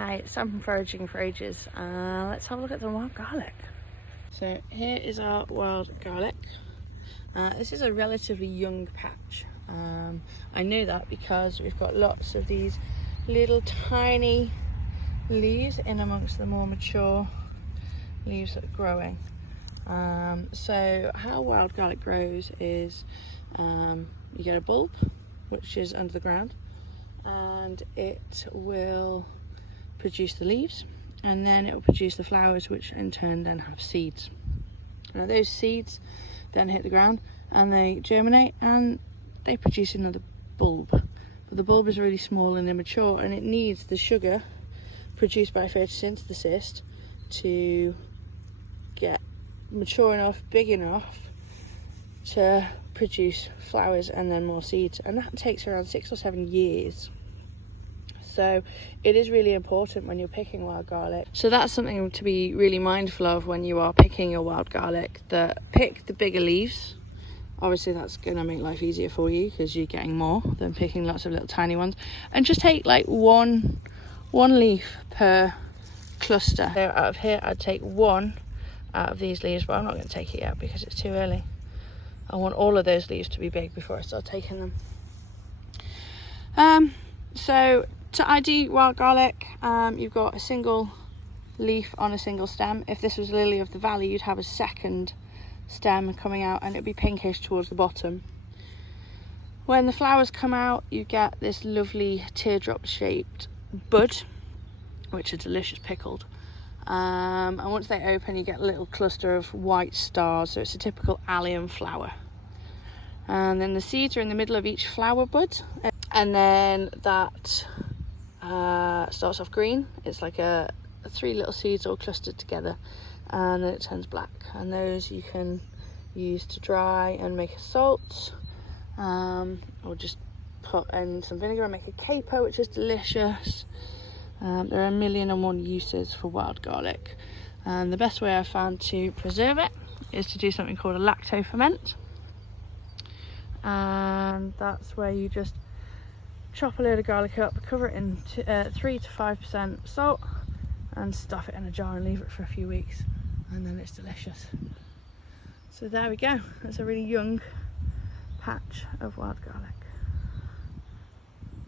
Hi, it's Sam from Foraging for Ages. Let's have a look at the wild garlic. So here is our wild garlic. This is a relatively young patch. I know that because we've got lots of these little tiny leaves in amongst the more mature leaves that are growing. So how wild garlic grows is you get a bulb which is under the ground, and it will produce the leaves, and then it will produce the flowers, which in turn then have seeds. Now those seeds then hit the ground and they germinate and they produce another bulb, but the bulb is really small and immature, and it needs the sugar produced by photosynthesis to get mature enough, big enough to produce flowers and then more seeds, and that takes around 6 or 7 years. So it is really important when you're picking wild garlic. So that's something to be really mindful of when you are picking your wild garlic, that pick the bigger leaves. Obviously that's going to make life easier for you because you're getting more than picking lots of little tiny ones, and just take like one leaf per cluster. So out of here I'd take one out of these leaves, but I'm not going to take it yet because it's too early. I want all of those leaves to be big before I start taking them. So to ID wild garlic, you've got a single leaf on a single stem. If this was lily of the valley, you'd have a second stem coming out and it'd be pinkish towards the bottom. When the flowers come out, you get this lovely teardrop shaped bud, which are delicious pickled. And once they open, you get a little cluster of white stars, so it's a typical allium flower. And then the seeds are in the middle of each flower bud, and then that starts off green. It's like a 3 little seeds all clustered together, and then it turns black, and those you can use to dry and make a salt, or just put in some vinegar and make a caper, which is delicious. There are 1,000,001 uses for wild garlic, and the best way I've found to preserve it is to do something called a lacto ferment, and that's where you just chop a load of garlic up, cover it in 3 to 5% salt, and stuff it in a jar and leave it for a few weeks, and then it's delicious. So there we go, that's a really young patch of wild garlic.